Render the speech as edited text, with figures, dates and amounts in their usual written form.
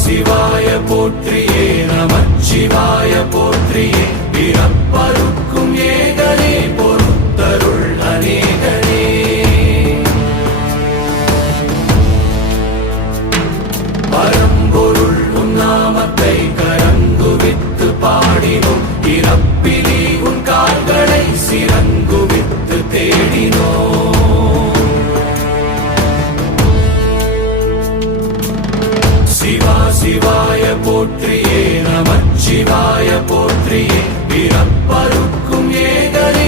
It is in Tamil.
சிவாய போற்றியே நமச்சிவாய போற்றியே பிறப்பருக்கும் ஏகனே பொறுத்தருள் அநேகனே பரம்பொருள் உன் நாமத்தை கரங்குவித்து பாடினோம் இறப்பிலி உன் கால்களை சிறங்குவித்து தேடினோம் சிவாய போற்றியே நமச்சிவாய போற்றியே பிறப்பருக்கும் ஏகனே